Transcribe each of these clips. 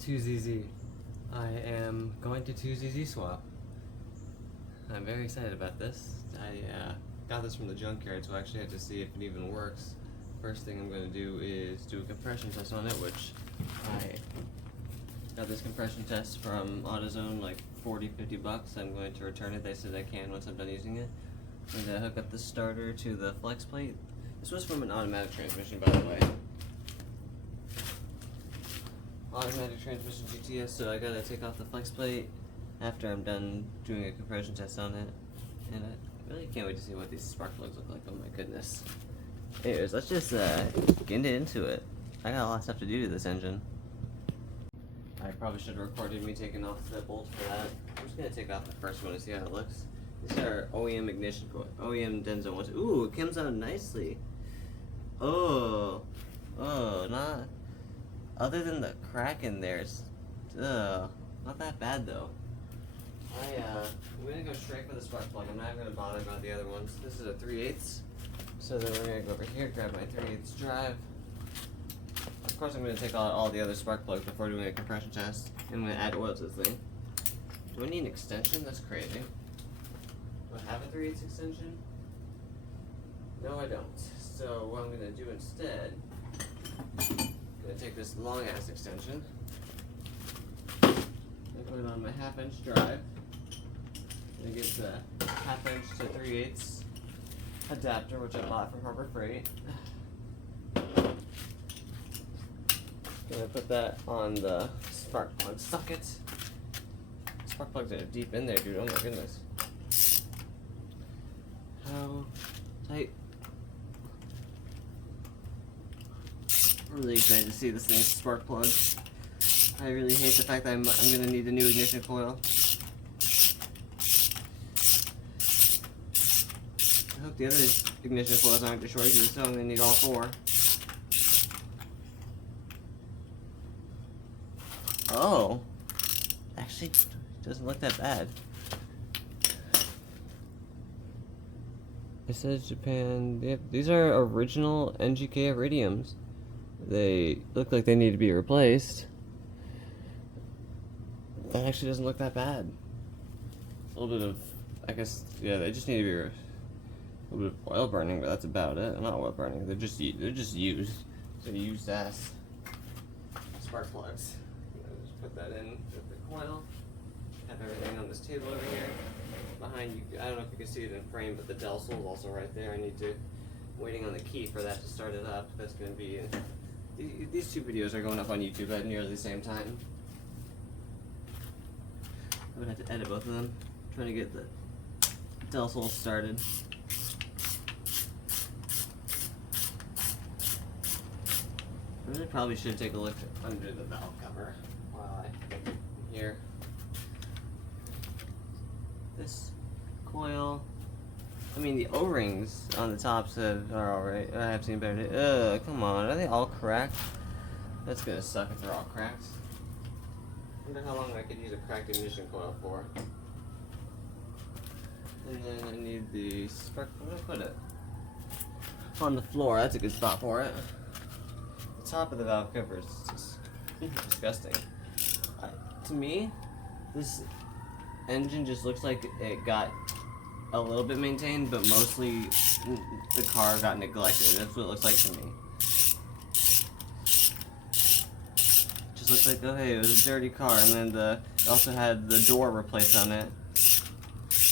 2zz. I am going to 2zz swap. I'm very excited about this. I got this from the junkyard, so I actually have to see if it even works. First thing I'm going to do is do a compression test on it, which I got this compression test from AutoZone, like 40-50 bucks. I'm going to return it. They said I can once I'm done using it. I'm going to hook up the starter to the flex plate. This was from an automatic transmission, by the way. Automatic transmission GTS, so I gotta take off the flex plate after I'm done doing a compression test on it. And I really can't wait to see what these spark plugs look like. Oh my goodness. Anyways, let's just get into it. I got a lot of stuff to do to this engine. I probably should have recorded me taking off the bolt for that. I'm just gonna take off the first one to see how it looks. These are OEM ignition coil, OEM Denso ones. Ooh, it comes out nicely. Oh, not. Other than the crack in there, it's not that bad though. I'm gonna go straight for the spark plug. I'm not gonna bother about the other ones. This is a 3/8. So then we're gonna go over here, grab my 3/8 drive. Of course, I'm gonna take out all the other spark plugs before doing a compression test. And I'm gonna add oil to this thing. Do I need an extension? That's crazy. Do I have a 3/8 extension? No, I don't. So what I'm gonna do instead, I'm gonna take this long ass extension and put it on my 1/2-inch drive. And get the 1/2-inch to 3/8 adapter, which I bought from Harbor Freight. Gonna put that on the spark plug socket. Spark plugs are deep in there, dude. Oh my goodness. How tight? Really excited to see this thing's spark plug. I really hate the fact that I'm gonna need a new ignition coil. I hope the other ignition coils aren't destroyed, so I'm gonna need all 4. Oh, actually doesn't look that bad. It says Japan. Yep, these are original NGK iridiums. They look like they need to be replaced. That actually doesn't look that bad. A little bit of, I guess, yeah, they just need to be a little bit of oil burning, but that's about it. Not oil burning. They're just used. So used ass spark plugs. Just put that in with the coil. Have everything on this table over here. Behind you, I don't know if you can see it in frame, but the Delso is also right there. I need to waiting on the key for that to start it up. That's going to be. These 2 videos are going up on YouTube at nearly the same time. I would have to edit both of them. I'm trying to get the Delso started. I really probably should take a look under the valve cover while I'm here. This coil, I mean the O-rings on the tops are alright. I have seen better. Come on, are they all cracked? That's gonna suck if they're all cracked. I wonder how long I could use a cracked ignition coil for. And then I need the spark. Where do I put it? On the floor. That's a good spot for it. The top of the valve cover is just disgusting. To me, this engine just looks like it got a little bit maintained, but mostly the car got neglected. That's what it looks like to me. Just looks like, oh hey, it was a dirty car, and then it also had the door replaced on it.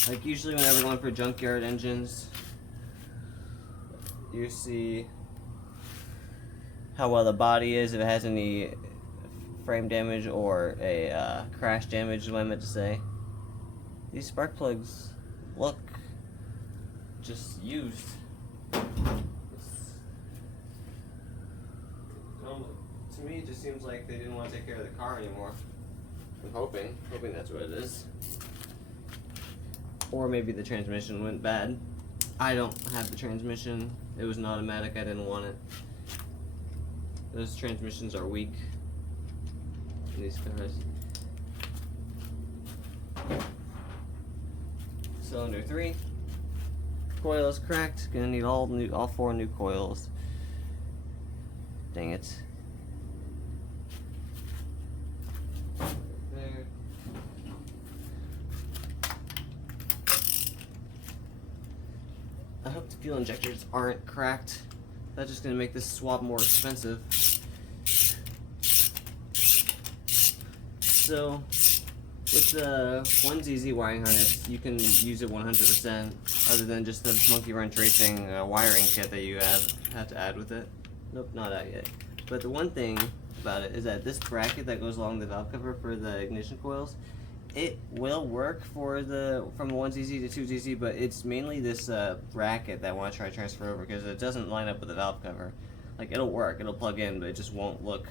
Like usually whenever we're going for junkyard engines, you see how well the body is, if it has any frame damage or a crash damage is what I meant to say. These spark plugs look just used. To me, it just seems like they didn't want to take care of the car anymore. I'm hoping that's what it is. Or maybe the transmission went bad. I don't have the transmission. It was an automatic. I didn't want it. Those transmissions are weak in these cars. Cylinder 3. Coil is cracked. Gonna need all 4 new coils. Dang it. fuel injectors aren't cracked. That's just gonna make this swap more expensive. So with the 2zz wiring harness, you can use it 100%, other than just the monkey wrench racing wiring kit that you have to add with it. Nope, not out yet. But the one thing about it is that this bracket that goes along the valve cover for the ignition coils, it will work for the from 1zz to 2zz, but it's mainly this bracket that I want to try to transfer over because it doesn't line up with the valve cover. Like, it'll work, it'll plug in, but it just won't look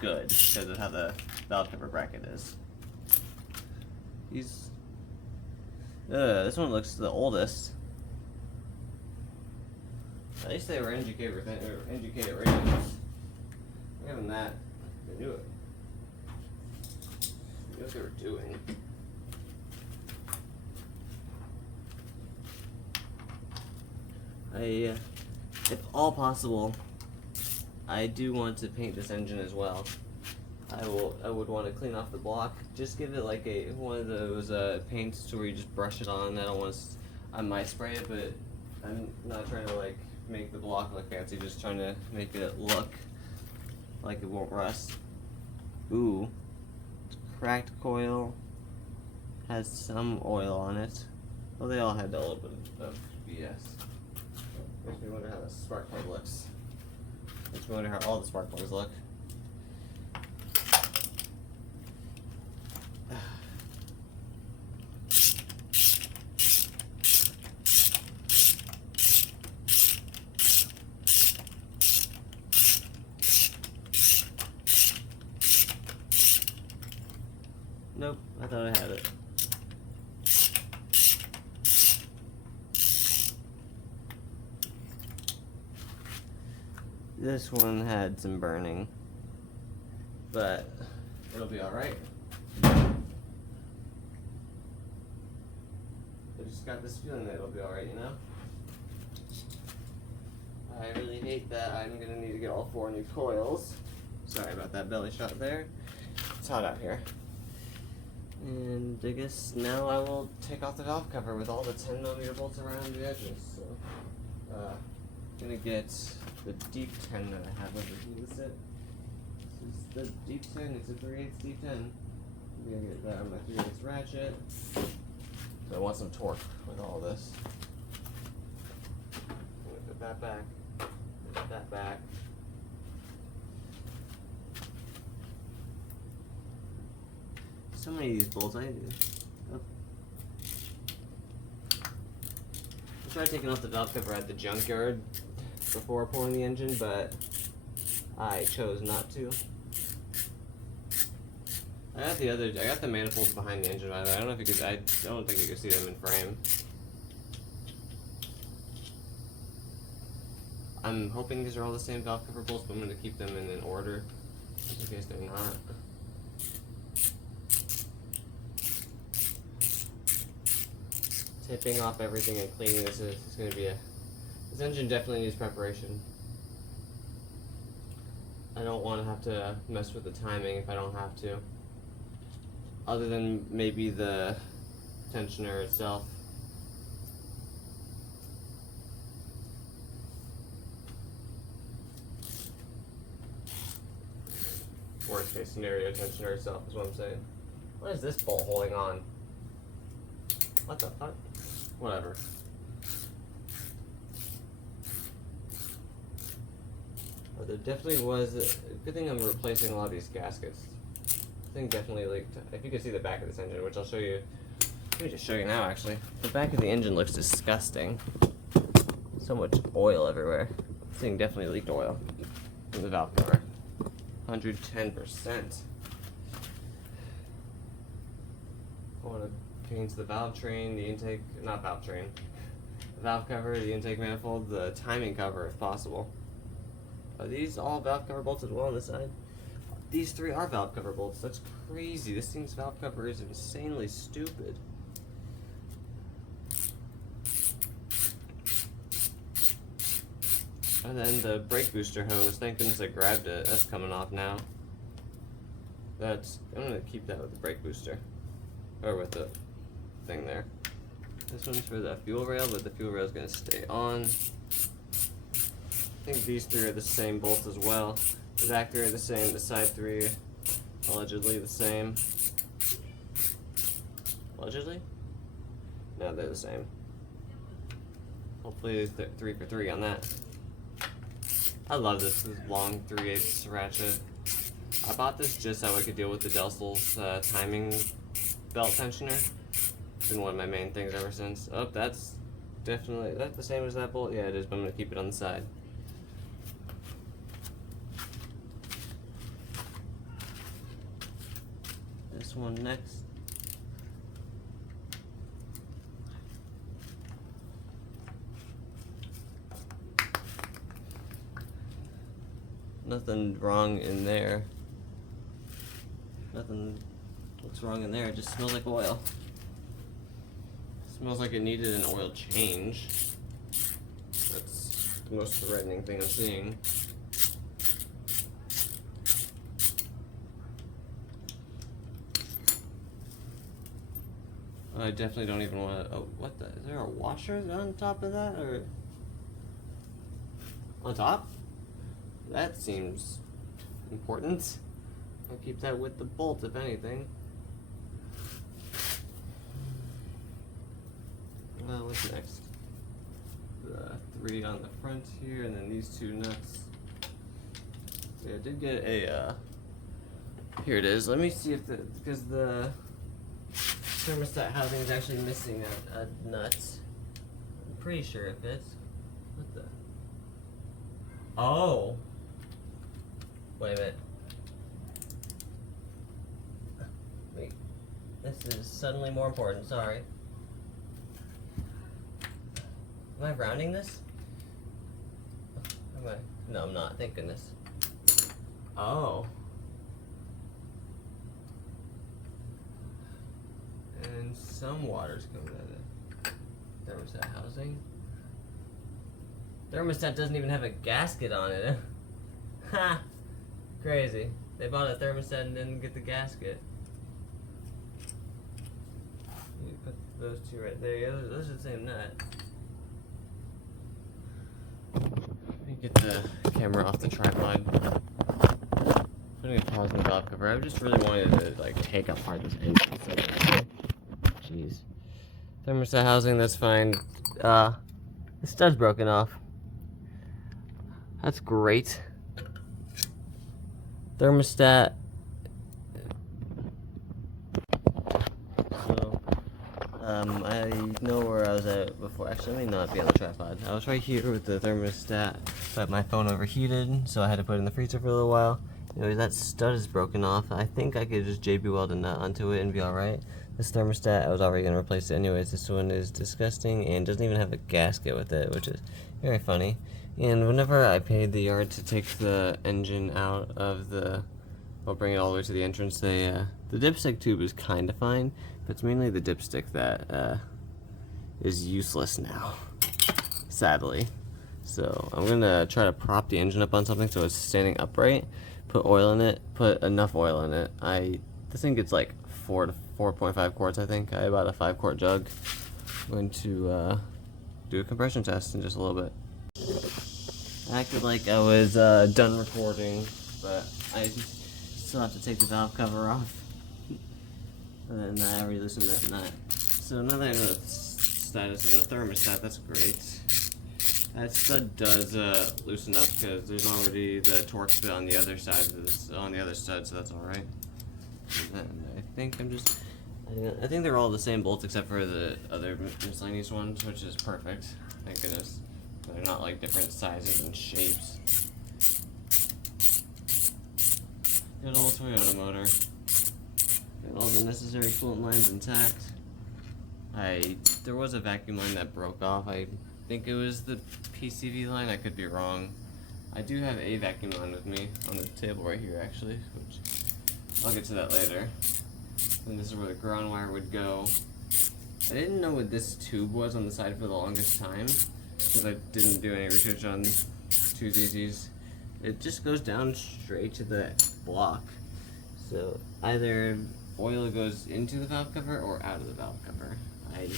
good because of how the valve cover bracket is. This one looks the oldest. At least they were indicator radios. Given that, they knew it. They knew what they were doing. If all possible, I do want to paint this engine as well. I would want to clean off the block. Just give it like one of those paints to where you just brush it on. I don't want to. I might spray it, but I'm not trying to like make the block look fancy. Just trying to make it look like it won't rust. Ooh, cracked coil. Has some oil on it. Well, they all had a little bit of BS. Makes me wonder how the spark plug looks. Makes me wonder how all the spark plugs look. Nope, I thought I had it. This one had some burning, but it'll be alright. I just got this feeling that it'll be alright, you know? I really hate that I'm gonna need to get all 4 new coils. Sorry about that belly shot there. It's hot out here. And I guess now I will take off the valve cover with all the 10mm bolts around the edges. So, gonna get the deep 10 that I have over here. This is the deep 10. It's a 3/8 deep 10. I'm gonna get that on my 3/8 ratchet. So I want some torque with all this. I'm gonna put that back. Put that back. So many of these bolts I tried taking off the valve cover at the junkyard before pulling the engine, but I chose not to. I got the manifolds behind the engine, by the way. I don't know if you could, I don't think you could see them in frame. I'm hoping these are all the same valve cover bolts, but I'm going to keep them in an order, just in case they're not. Taping off everything and cleaning this is going to be this engine definitely needs preparation. I don't want to have to mess with the timing if I don't have to. Other than maybe the tensioner itself. Worst case scenario, tensioner itself is what I'm saying. What is this bolt holding on? What the fuck? Whatever. Oh, there definitely was a good thing I'm replacing a lot of these gaskets. This thing definitely leaked. If you can see the back of this engine, which I'll show you. Let me just show you now, actually. The back of the engine looks disgusting. So much oil everywhere. This thing definitely leaked oil from the valve cover. 110%. I want to change the valve train, the intake, not valve train, the valve cover, the intake manifold, the timing cover if possible. Are these all valve cover bolts as well on this side? These 3 are valve cover bolts. That's crazy. This thing's valve cover is insanely stupid. And then the brake booster hose, thank goodness I grabbed it. That's coming off now. I'm gonna keep that with the brake booster. Or with the thing there. This one's for the fuel rail, but the fuel rail is gonna stay on. think these three are the same bolts as well. The back three are the same, the side three allegedly the same. Allegedly? No, they're the same. Hopefully 3 for 3 on that. I love this long 3/8 ratchet. I bought this just so I could deal with the Delsel's timing belt tensioner. It's been one of my main things ever since. Oh, that's definitely, is that the same as that bolt? Yeah, it is, but I'm going to keep it on the side. This one next. Nothing wrong in there. Nothing looks wrong in there. It just smells like oil. It smells like it needed an oil change. That's the most threatening thing I'm seeing. I definitely don't even want to. Oh, what the? Is there a washer on top of that, or on top? That seems important. I'll keep that with the bolt, if anything. What's next? The 3 on the front here, and then these 2 nuts. Yeah, I did get a. Here it is. Let me see if because the thermostat housing is actually missing a nut. I'm pretty sure it fits. What the? Oh. Wait a minute. Wait. This is suddenly more important, sorry. Am I rounding this? Am I? No, I'm not, thank goodness. Oh. And some water's coming out of the thermostat housing. Thermostat doesn't even have a gasket on it. Ha! Crazy. They bought a thermostat and didn't get the gasket. You put those 2 right there. Those are the same nut. Let me get the camera off the tripod. Putting a pause in the valve cover. I just really wanted to like take apart this engine. Jeez. Thermostat housing, that's fine. The stud's broken off. That's great. Thermostat. So, I know where I was at before. Actually, let me not be on the tripod. I was right here with the thermostat, but my phone overheated, so I had to put it in the freezer for a little while. Anyways, that stud is broken off. I think I could just JB weld a nut onto it and be alright. This thermostat, I was already going to replace it anyways. This one is disgusting and doesn't even have a gasket with it, which is very funny. And whenever I paid the yard to take the engine out of the, well, bring it all the way to the entrance, the dipstick tube is kind of fine, but it's mainly the dipstick that is useless now, sadly. So I'm going to try to prop the engine up on something so it's standing upright, put oil in it, put enough oil in it. This thing gets like 4 to 4.5 quarts, I think. I bought a 5-quart jug. I'm going to do a compression test in just a little bit. I acted like I was done recording, but I still have to take the valve cover off. And then I already loosened that nut. So now that I know the status of the thermostat, that's great. That stud does loosen up because there's already the torque bit on the other side of this, on the other stud, so that's alright. And then I think they're all the same bolts except for the other miscellaneous ones, which is perfect. Thank goodness. They're not like different sizes and shapes. Good old Toyota motor. Got all the necessary coolant lines intact. There was a vacuum line that broke off. I think it was the PCV line. I could be wrong. I do have a vacuum line with me on the table right here, actually, which I'll get to that later. And this is where the ground wire would go. I didn't know what this tube was on the side for the longest time, because I didn't do any research on 2zz-ges. It just goes down straight to the block. So either oil goes into the valve cover or out of the valve cover. I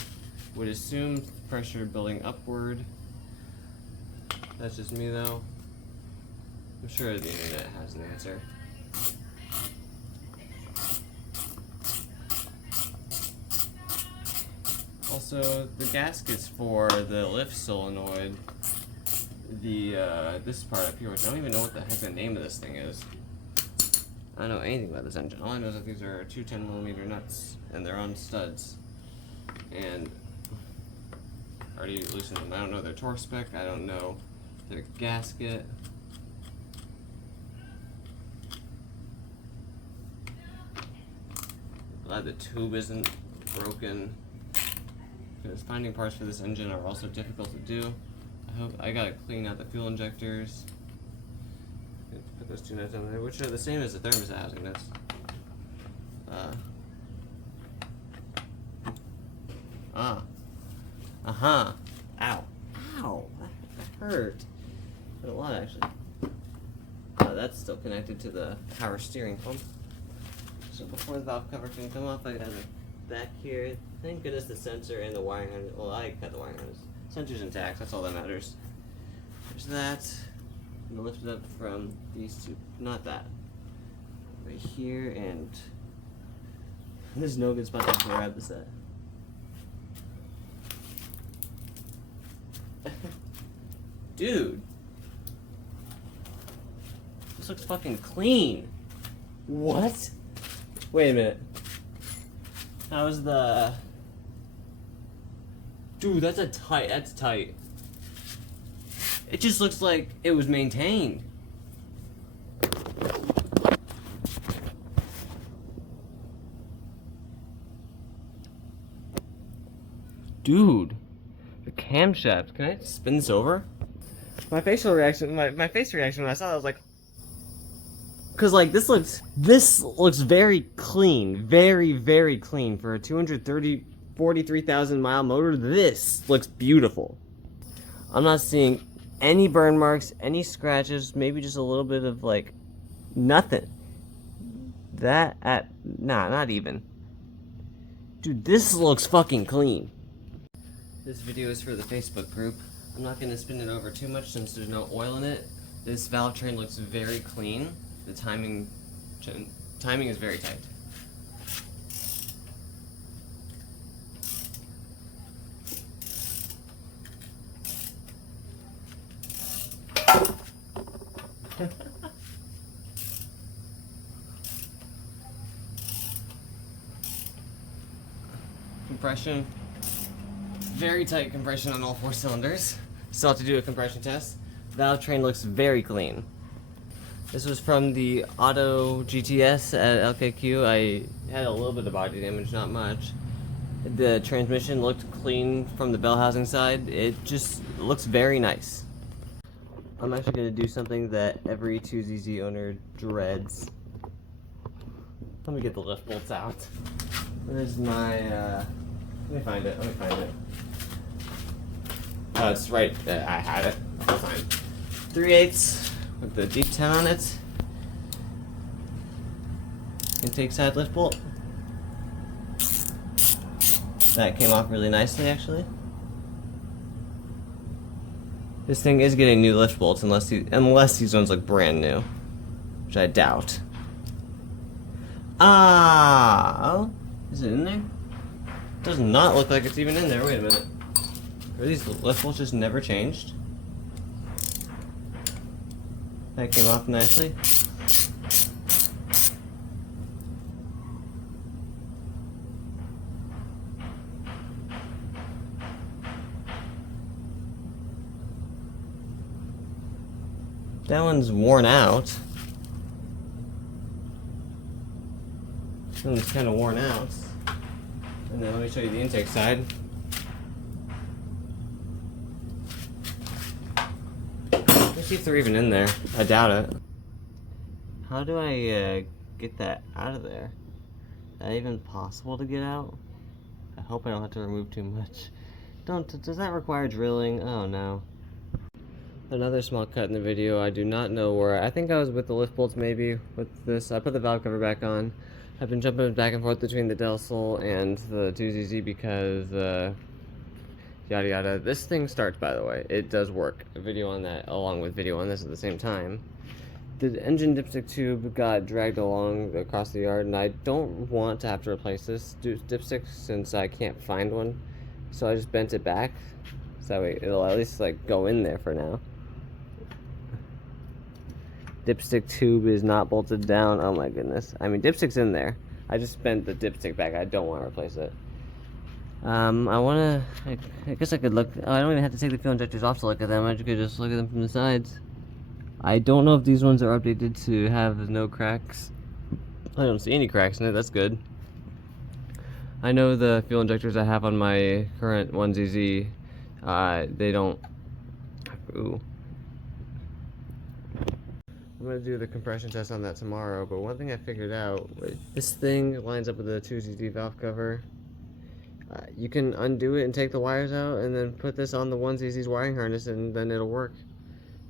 would assume pressure building upward. That's just me though. I'm sure the internet has an answer. Also, the gaskets for the lift solenoid, this part up here, which I don't even know what the heck the name of this thing is. I don't know anything about this engine. All I know is that these are two 10mm nuts, and they're on studs. And I already loosened them. I don't know their torque spec. I don't know their gasket. Glad the tube isn't broken, because finding parts for this engine are also difficult to do. I gotta clean out the fuel injectors. Put those two nuts on there, which are the same as the thermostat housing nuts. Ow. Ow. That hurt. Hurt a lot, actually. That's still connected to the power steering pump. So before the valve cover can come off, I got it back here. Thank goodness the sensor and the wiring harness. Well, I cut the wiring harness. Sensor's intact. That's all that matters. There's that. I'm gonna lift it up from these two. Not that. Right here, and there's no good spot to grab the set. Dude, this looks fucking clean. What? Wait a minute. How's the... Dude, that's tight. It just looks like it was maintained. Dude, the camshaft. Can I spin this over? My face reaction when I saw that, I was like, because like this looks very clean, very clean for a 43,000 mile motor. This looks beautiful. I'm not seeing any burn marks, any scratches, maybe just a little bit of like nothing. Nah, not even. Dude, this looks fucking clean. This video is for the Facebook group. I'm not gonna spin it over too much since there's no oil in it. This valve train looks very clean. The timing is very tight. Compression, very tight compression on all 4 cylinders. Still have to do a compression test. Valve train looks very clean. This was from the Auto GTS at LKQ. I had a little bit of body damage, not much. The transmission looked clean from the bell housing side. It just looks very nice. I'm actually going to do something that every 2zz owner dreads. Let me get the lift bolts out. Where's my, let me find it. Oh, it's right, I had it the whole time. 3/8 with the deep 10 on it. Intake side lift bolt. That came off really nicely, actually. This thing is getting new lift bolts unless these ones look brand new, which I doubt. Oh, is it in there? Does not look like it's even in there. Wait a minute. Are these lift bolts just never changed? That came off nicely. That one's worn out. That one's kind of worn out. And then let me show you the intake side. Let's see if they're even in there. I doubt it. How do I get that out of there? Is that even possible to get out? I hope I don't have to remove too much. Does that require drilling? Oh no. Another small cut in the video. I do not know where. I think I was with the lift bolts maybe with this. I put the valve cover back on. I've been jumping back and forth between the Del Sol and the 2zz because yada yada. This thing starts, by the way. It does work. A video on that along with video on this at the same time. The engine dipstick tube got dragged along across the yard, and I don't want to have to replace this dipstick since I can't find one. So I just bent it back, so that way it'll at least like go in there for now. Dipstick tube is not bolted down. Oh my goodness. I mean, dipstick's in there. I just bent the dipstick back. I don't want to replace it. I guess I could look. Oh, I don't even have to take the fuel injectors off to look at them. I could just look at them from the sides. I don't know if these ones are updated to have no cracks. I don't see any cracks in it. That's good. I know the fuel injectors I have on my current 2zz-ge, they don't. Ooh. I'm gonna do the compression test on that tomorrow, but one thing I figured out, this thing lines up with the 2zz-ge valve cover. You can undo it and take the wires out and then put this on the 2zz-ge's wiring harness and then it'll work.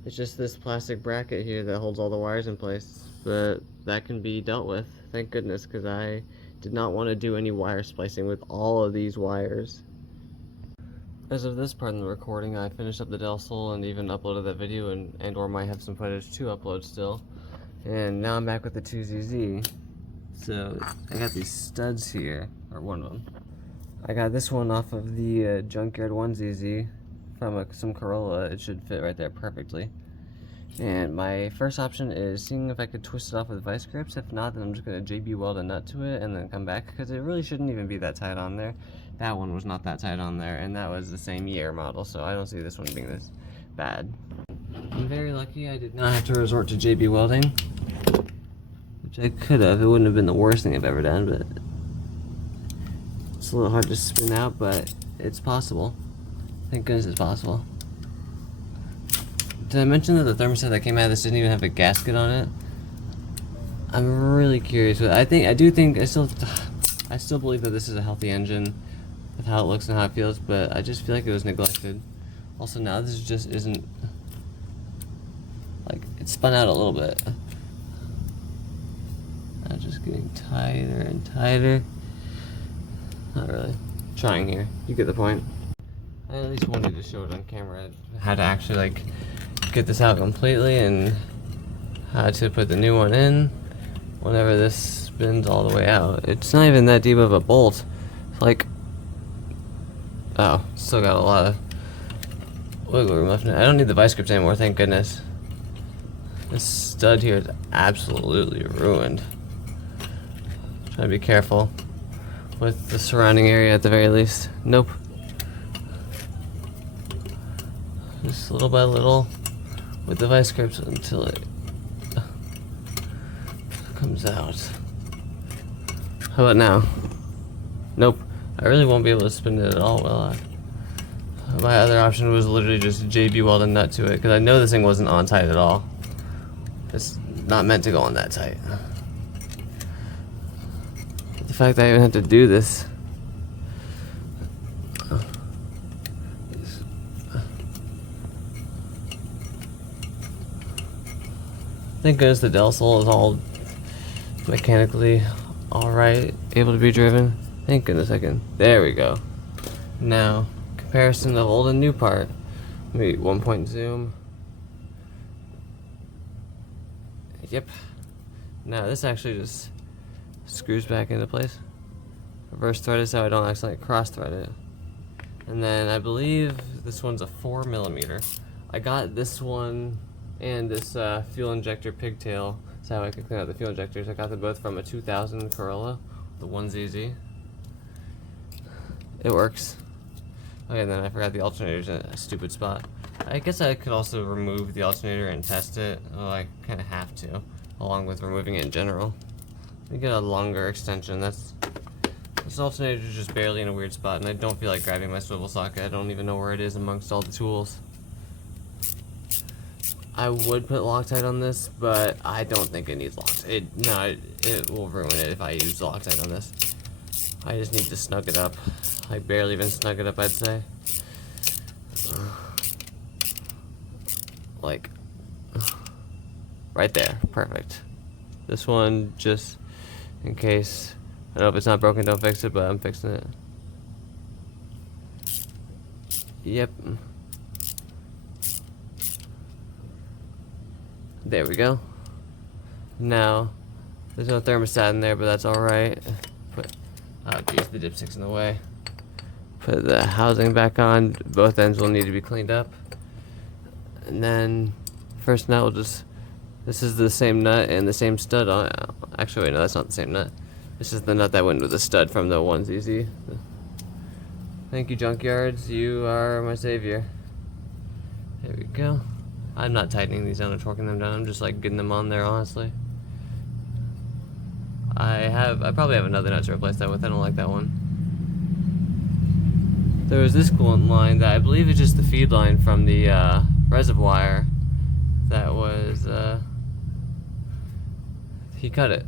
It's just this plastic bracket here that holds all the wires in place, but that can be dealt with, thank goodness, because I did not want to do any wire splicing with all of these wires. As of this part in the recording, I finished up the Del Sol and even uploaded that video and or might have some footage to upload still. And now I'm back with the 2zz-ge. So I got these studs here, or one of them. I got this one off of the junkyard 2zz-ge from some Corolla. It should fit right there perfectly. And my first option is seeing if I could twist it off with vice grips. If not, then I'm just going to JB weld a nut to it and then come back, because it really shouldn't even be that tight on there. That one was not that tight on there, and that was the same year model, so I don't see this one being this bad. I'm very lucky I did not have to resort to JB welding, which I could have. It wouldn't have been the worst thing I've ever done, but it's a little hard to spin out, but it's possible. Thank goodness it's possible. Did I mention that the thermostat that came out of this didn't even have a gasket on it? I'm really curious. I still believe that this is a healthy engine with how it looks and how it feels, but I just feel like it was neglected. Also, now this just isn't, like, it spun out a little bit. Now just getting tighter and tighter. Not really. Trying here. You get the point. I at least wanted to show it on camera. I had to actually, like, get this out completely and how to put the new one in whenever this spins all the way out. It's not even that deep of a bolt. It's like, oh, still got a lot of wiggle room left in it. I don't need the vice grips anymore, thank goodness. This stud here is absolutely ruined. Try to be careful with the surrounding area at the very least. Nope. Just little by little with the vice grips until it comes out. How about now? Nope. I really won't be able to spin it at all, will I? My other option was literally just JB weld a nut to it, because I know this thing wasn't on tight at all. It's not meant to go on that tight. But the fact that I even had to do this. Thank goodness the Del Sol is all mechanically alright, able to be driven. Thank goodness I can. There we go. Now, comparison of old and new part. Maybe 1-point zoom. Yep. Now this actually just screws back into place. Reverse thread is how I don't accidentally cross thread it. And then I believe this one's a 4mm. I got this one and this fuel injector pigtail, so I can clean out the fuel injectors. I got them both from a 2000 Corolla, the 1zz-ge. It works. Okay, and then I forgot the alternator's in a stupid spot. I guess I could also remove the alternator and test it. Well, I kind of have to, along with removing it in general. Let me get a longer extension. This alternator is just barely in a weird spot, and I don't feel like grabbing my swivel socket. I don't even know where it is amongst all the tools. I would put Loctite on this, but I don't think it needs Loctite. It will ruin it if I use Loctite on this. I just need to snug it up. I barely even snug it up, I'd say. Like, right there, perfect. This one, just in case, I don't know if it's not broken, don't fix it, but I'm fixing it. Yep. There we go. Now, there's no thermostat in there, but that's alright. Geez, the dipstick's in the way. Put the housing back on. Both ends will need to be cleaned up. And then, first nut will just... This is the same nut and the same stud on it. Actually, wait, no, that's not the same nut. This is the nut that went with the stud from the 2zz-ge. Thank you, junkyards. You are my savior. There we go. I'm not tightening these down or torquing them down. I'm just like getting them on there, honestly. I probably have another nut to replace that with. I don't like that one. There was this coolant line that I believe is just the feed line from the reservoir. That was he cut it.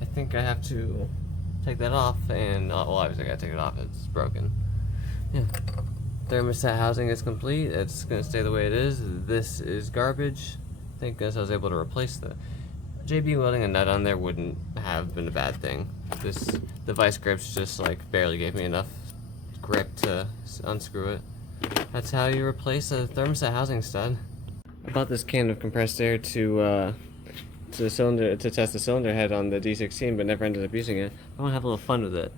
I think I have to take that off, and well, obviously I gotta take it off. It's broken. Yeah. Thermostat housing is complete. It's gonna stay the way it is. This is garbage. Thank goodness I was able to replace the JB. Welding a nut on there wouldn't have been a bad thing. The vice grips just like barely gave me enough grip to unscrew it. That's how you replace a thermostat housing stud. I bought this can of compressed air to test the cylinder head on the D16, but never ended up using it. I want to have a little fun with it.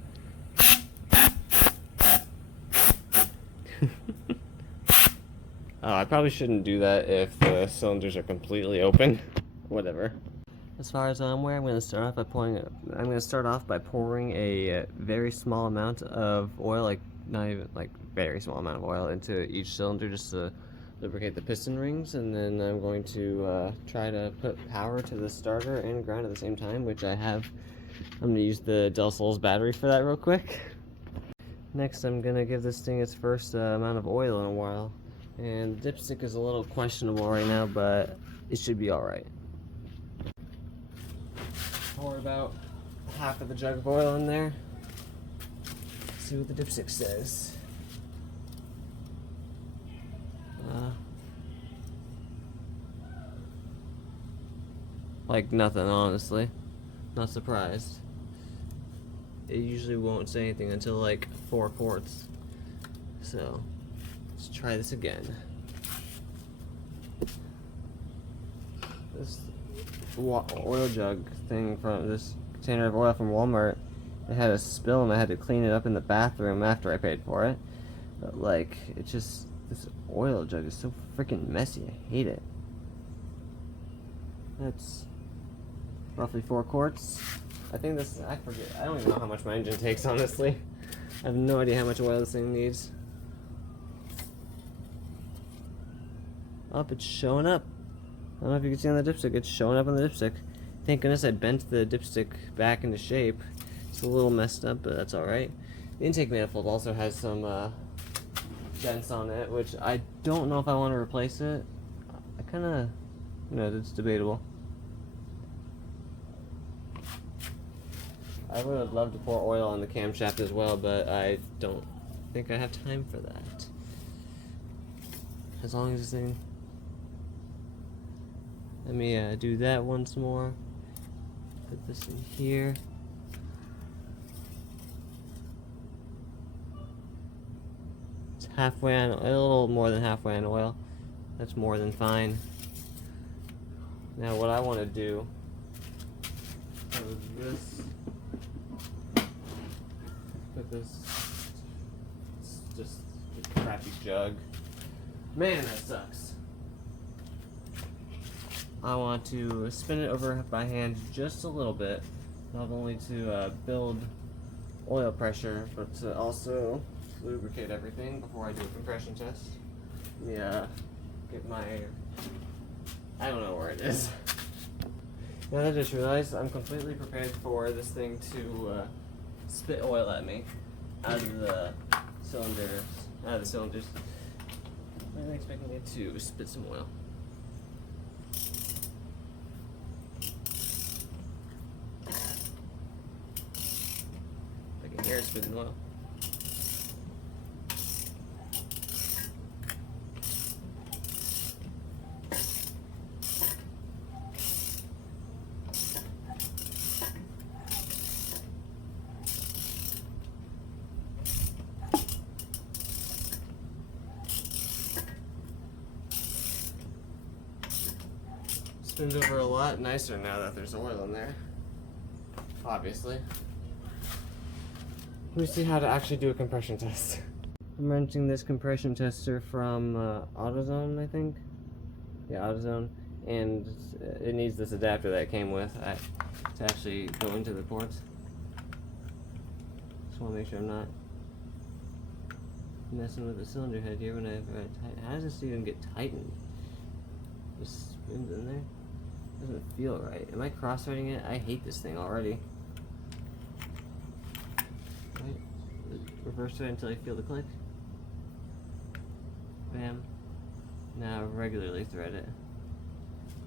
I probably shouldn't do that if the cylinders are completely open. Whatever. As far as I'm aware, I'm going to start off by pouring a very small amount of oil, like not even like very small amount of oil, into each cylinder just to lubricate the piston rings, and then I'm going to try to put power to the starter and ground at the same time, which I have. I'm going to use the Del Sol's battery for that real quick. Next, I'm going to give this thing its first amount of oil in a while, and the dipstick is a little questionable right now, but it should be alright. Pour about half of the jug of oil in there. See what the dipstick says. Like nothing, honestly. Not surprised. It usually won't say anything until like 4 quarts. So, let's try this again. This oil jug thing from this container of oil from Walmart, it had a spill and I had to clean it up in the bathroom after I paid for it. But like, it just, this oil jug is so freaking messy. I hate it. That's roughly 4 quarts. I think this, I forget, I don't even know how much my engine takes, honestly. I have no idea how much oil this thing needs. Oh, it's showing up. I don't know if you can see on the dipstick, it's showing up on the dipstick. Thank goodness I bent the dipstick back into shape. It's a little messed up, but that's alright. The intake manifold also has some dents on it, which I don't know if I want to replace it. I kind of, it's debatable. I would have loved to pour oil on the camshaft as well, but I don't think I have time for that. As long as this thing... Let me do that once more. Put this in here. It's halfway on, a little more than halfway on oil. That's more than fine. Now what I want to do is this. Put this. It's just a crappy jug. Man, that sucks. I want to spin it over by hand just a little bit, not only to build oil pressure, but to also lubricate everything before I do a compression test. Yeah, get my, I don't know where it is. Now I just realized I'm completely prepared for this thing to spit oil at me out of the cylinders. I'm really expecting it to spit some oil. I can hear it spitting oil. spins over a lot nicer now that there's oil in there. Obviously. Let me see how to actually do a compression test. I'm renting this compression tester from AutoZone, I think. Yeah, AutoZone. And it needs this adapter that it came with to actually go into the ports. Just want to make sure I'm not messing with the cylinder head here when I tighten. How does this even get tightened? Just spins in there? Doesn't feel right. Am I cross-threading it? I hate this thing already. Right. Reverse thread until I feel the click. Bam. Now regularly thread it.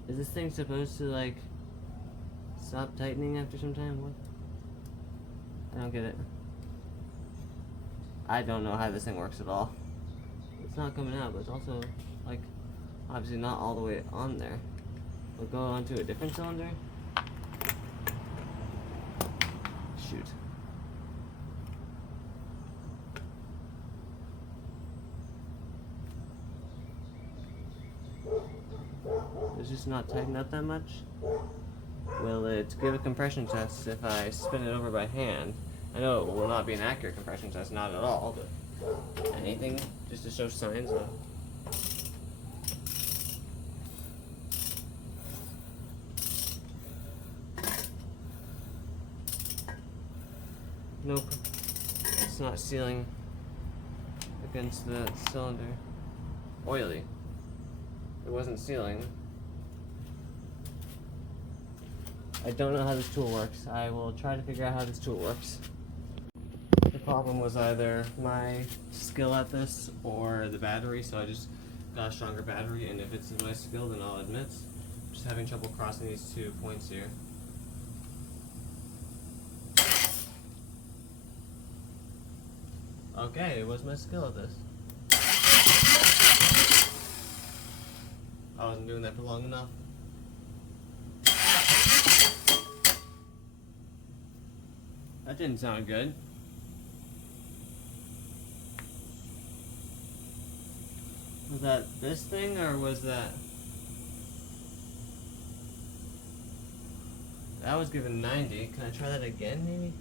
Is this thing supposed to like stop tightening after some time? What? I don't get it. I don't know how this thing works at all. It's not coming out, but it's also like obviously not all the way on there. We'll go on to a different cylinder. Shoot. It's just not tightened up that much. Will it give a compression test if I spin it over by hand? I know it will not be an accurate compression test, not at all, but anything just to show signs of. Nope, it's not sealing against the cylinder. Oily. It wasn't sealing. I don't know how this tool works. I will try to figure out how this tool works. The problem was either my skill at this or the battery, so I just got a stronger battery, and if it's my skill, then I'll admit. I'm just having trouble crossing these 2 points here. Okay, it was my skill at this. I wasn't doing that for long enough. That didn't sound good. Was that this thing, or was that... That was given 90. Can I try that again, maybe?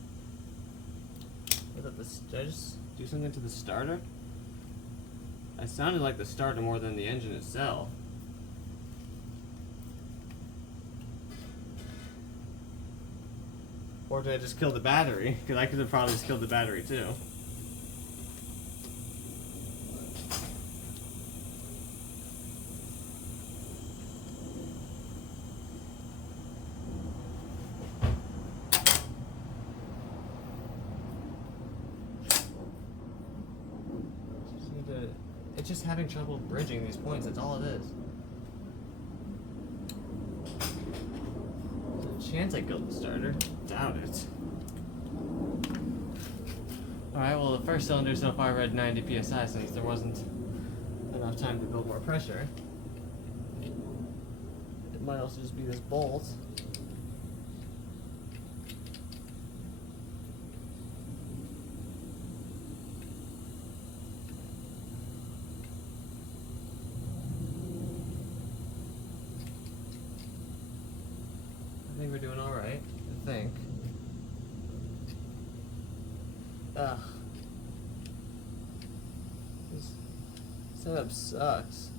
Was that the... Did I just do something to the starter? I sounded like the starter more than the engine itself. Or did I just kill the battery? Because I could have probably just killed the battery too. It's just having trouble bridging these points, that's all it is. There's a chance I killed the starter. Doubt it. Alright, well the first cylinder so far read 90 psi since there wasn't enough time to build more pressure. It might also just be this bolt. I think we're doing alright, I think. Ugh. This setup sucks.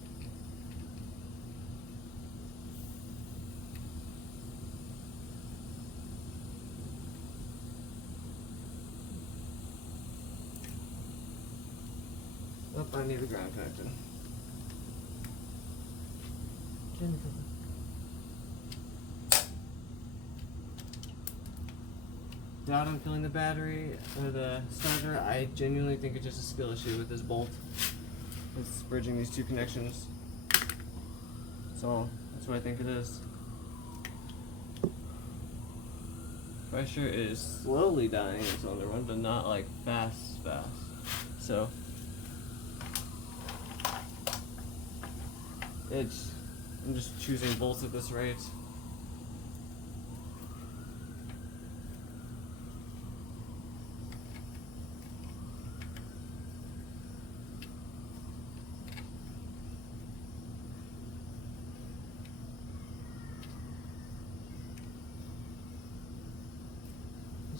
Oh, I need a ground connector. Doubt I'm killing the battery or the starter. I genuinely think it's just a skill issue with this bolt. It's bridging these 2 connections. So that's what I think it is. Pressure is slowly dying in cylinder 1, but not like fast. So I'm just choosing bolts at this rate.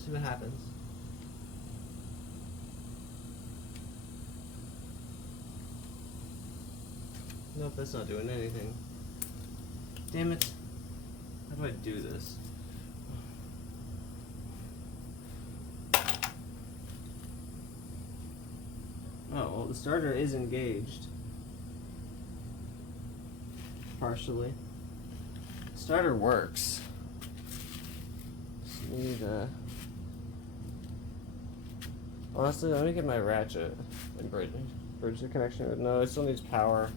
See what happens. Nope, that's not doing anything. Damn it. How do I do this? Oh, well, the starter is engaged. Partially. Starter works. Just need honestly, let me get my ratchet and bridge the connection. No, it still needs power.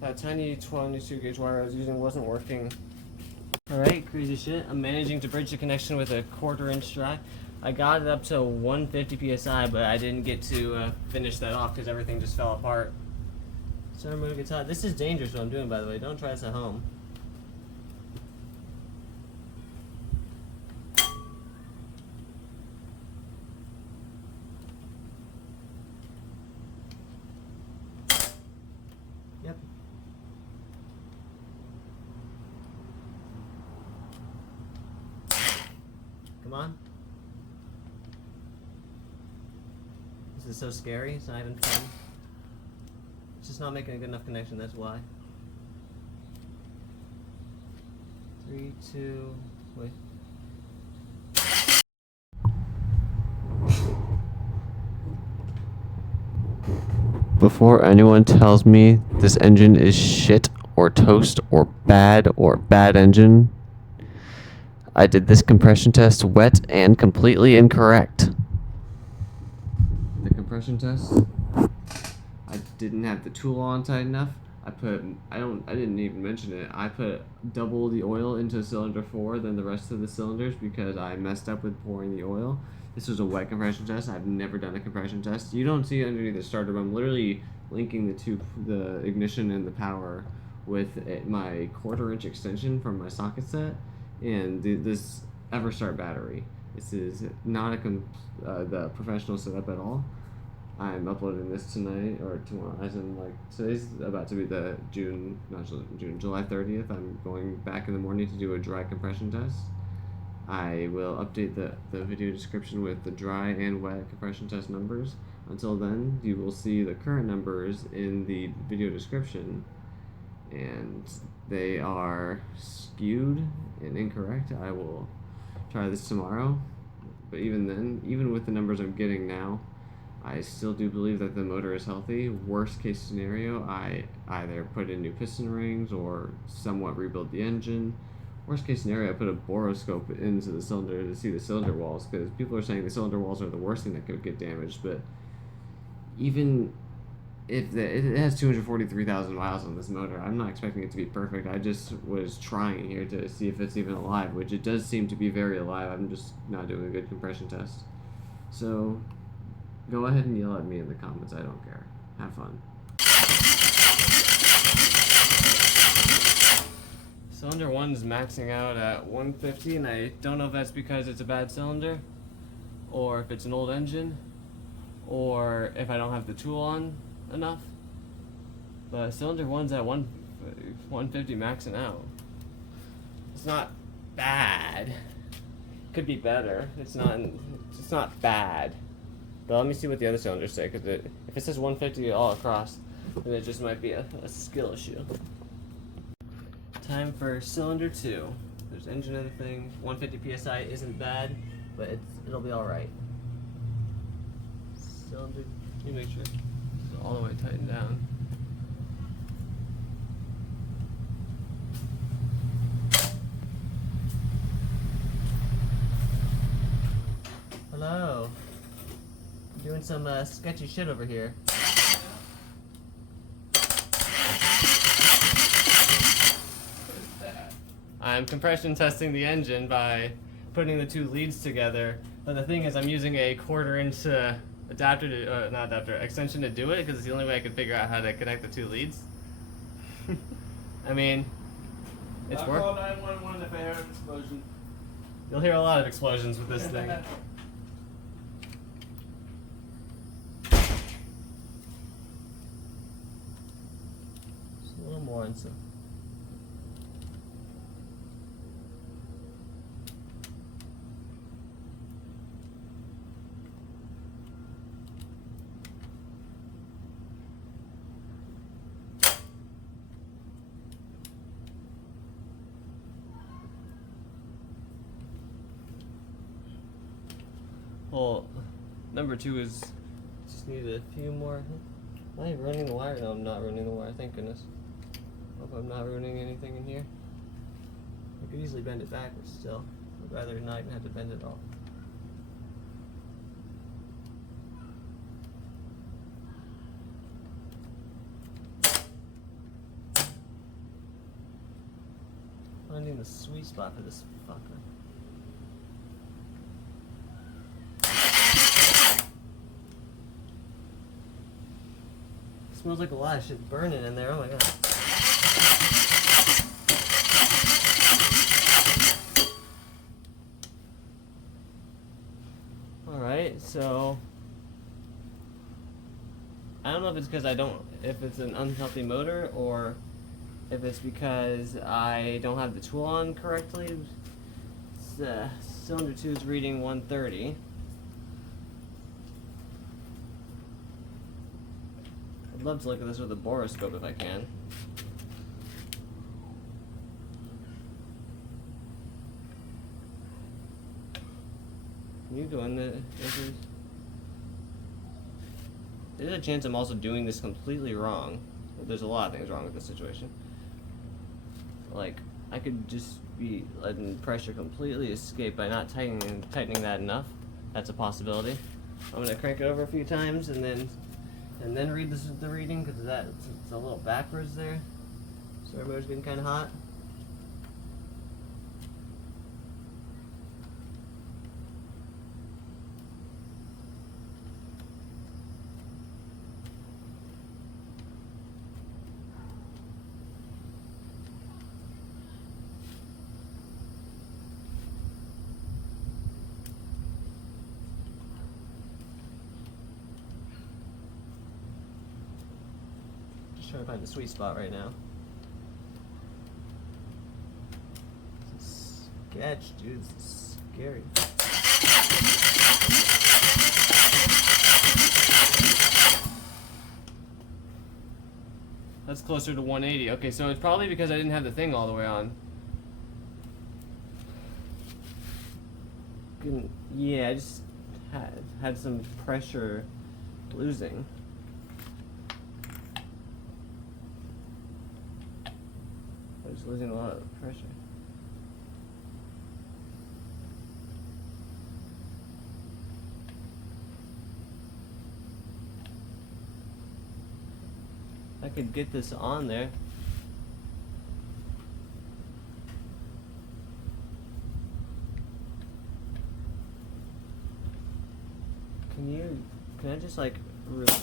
That tiny 22 gauge wire I was using wasn't working. Alright, crazy shit. I'm managing to bridge the connection with a 1/4 inch dry. I got it up to 150 psi, but I didn't get to finish that off because everything just fell apart. So I'm gonna get hot. This is dangerous what I'm doing, by the way. Don't try this at home. Yep. Come on. This is so scary. It's not even fun. It's just not making a good enough connection, that's why. 3, 2, wait. Before anyone tells me this engine is shit or toast or bad engine, I did this compression test wet and completely incorrect. The compression test, I didn't have the tool on tight enough. I didn't even mention it. I put double the oil into cylinder 4 than the rest of the cylinders because I messed up with pouring the oil. This was a wet compression test. I've never done a compression test. You don't see it underneath the starter, but I'm literally linking the ignition and the power with my 1/4 inch extension from my socket set and this EverStart battery. This is not the professional setup at all. I'm uploading this tonight or tomorrow, as in like today's about to be the July 30th. I'm going back in the morning to do a dry compression test. I will update the video description with the dry and wet compression test numbers. Until then, you will see the current numbers in the video description, and they are skewed and incorrect. I will try this tomorrow, but even then, even with the numbers I'm getting now, I still do believe that the motor is healthy. Worst case scenario, I either put in new piston rings or somewhat rebuild the engine. Worst case scenario, I put a boroscope into the cylinder to see the cylinder walls, because people are saying the cylinder walls are the worst thing that could get damaged, but even if it has 243,000 miles on this motor, I'm not expecting it to be perfect. I just was trying here to see if it's even alive, which it does seem to be very alive. I'm just not doing a good compression test. So go ahead and yell at me in the comments. I don't care. Have fun. Cylinder 1 is maxing out at 150, and I don't know if that's because it's a bad cylinder, or if it's an old engine, or if I don't have the tool on enough. But cylinder 1's at 150 maxing out. It's not bad. Could be better. It's not bad. But let me see what the other cylinders say, because if it says 150 all across, then it just might be a skill issue. Time for cylinder 2. There's engine in the thing. 150 psi isn't bad, but it'll be alright. Cylinder, let me make sure it's all the way tightened down. Hello. I'm doing some sketchy shit over here. I'm compression testing the engine by putting the two leads together, but the thing is I'm using a 1/4 inch extension to do it, because it's the only way I can figure out how to connect the two leads. I mean, it's work. I'll call 911 if I hear an explosion. You'll hear a lot of explosions with this thing. Just a little more and so. Well, number 2 is just need a few more. Am I running the wire? No, I'm not running the wire. Thank goodness. Hope I'm not ruining anything in here. I could easily bend it backwards still. I'd rather not even have to bend it all. Finding the sweet spot for this fucker. Smells like a lot of shit burning in there. Oh my god. Alright, so I don't know if it's because if it's an unhealthy motor or if it's because I don't have the tool on correctly. Cylinder 2 is reading 130. I'd love to look at this with a boroscope if I can. Can you go in the issues? There's a chance I'm also doing this completely wrong. There's a lot of things wrong with this situation. Like, I could just be letting pressure completely escape by not tightening that enough. That's a possibility. I'm gonna crank it over a few times and then read the reading, because it's a little backwards there. So everybody's getting kind of hot. Trying to find the sweet spot right now. This is sketch, dude. This is scary. That's closer to 180. Okay, so it's probably because I didn't have the thing all the way on. Yeah, I just had some pressure losing. I was losing a lot of pressure. I could get this on there. Can I just like really...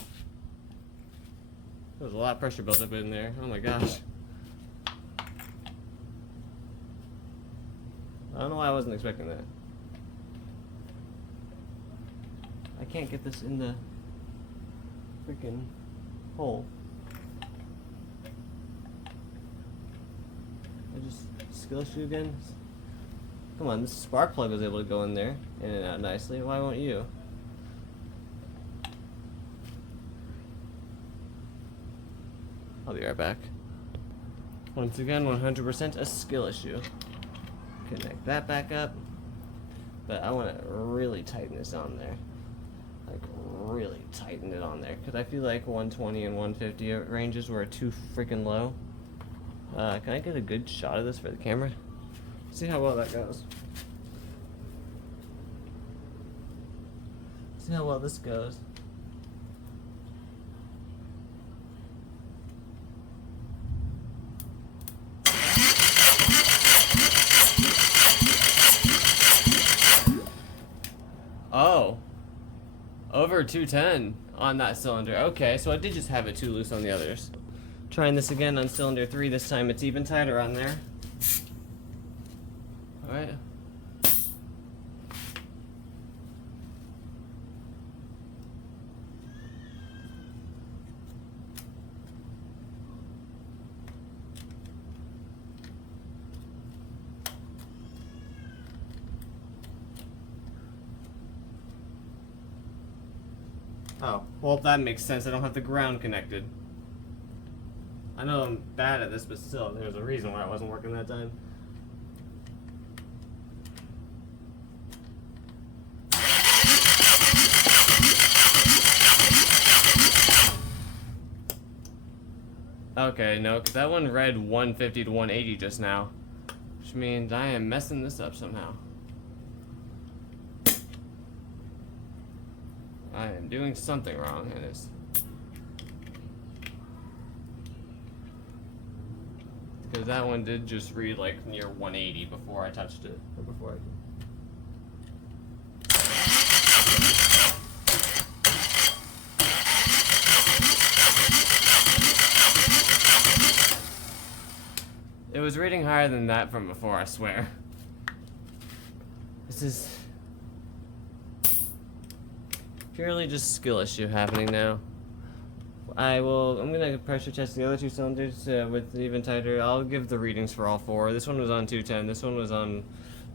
There's a lot of pressure built up in there. Oh my gosh. I don't know why I wasn't expecting that. I can't get this in the freaking hole. I just skill issue again. Come on, this spark plug was able to go in there in and out nicely. Why won't you? I'll be right back. Once again, 100% a skill issue. Connect that back up, but I want to really tighten this on there, like really tighten it on there, because I feel like 120 and 150 ranges were too freaking low. Can I get a good shot of this for the camera? See how well that goes. See how well this goes. Oh, over 210 on that cylinder. Okay, so I did just have it too loose on the others. Trying this again on cylinder 3. This time it's even tighter on there. All right. Oh, well, that makes sense. I don't have the ground connected. I know I'm bad at this, but still, there's a reason why it wasn't working that time. Okay, no, because that one read 150 to 180 just now. Which means I am messing this up somehow. I am doing something wrong, and it's... Because that one did just read like near 180 before I touched it. Or before I... It was reading higher than that from before, I swear. This is purely just skill issue happening now. I'm gonna pressure test the other two cylinders with even tighter. I'll give the readings for all four. This one was on 210, this one was on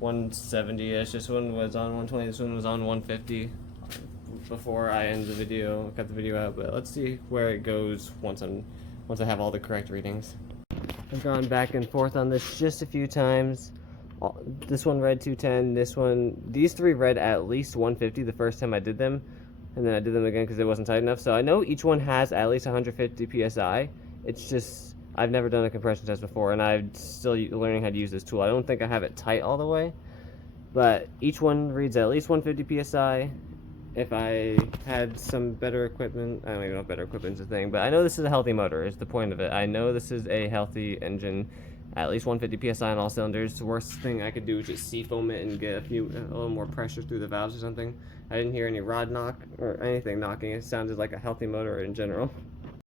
170-ish, this one was on 120, this one was on 150 before I end the video, cut the video out, but let's see where it goes once I have all the correct readings. I've gone back and forth on this just a few times. This one read 210, these three read at least 150 the first time I did them, and then I did them again because it wasn't tight enough. So I know each one has at least 150 psi. It's just, I've never done a compression test before, and I'm still learning how to use this tool. I don't think I have it tight all the way, but each one reads at least 150 psi. If I had some better equipment, I don't even know if better equipment's a thing, but I know this is a healthy motor, is the point of it. I know this is a healthy engine, at least 150 psi on all cylinders. The worst thing I could do is just seafoam it and get a little more pressure through the valves or something. I didn't hear any rod knock or anything knocking. It sounded like a healthy motor in general.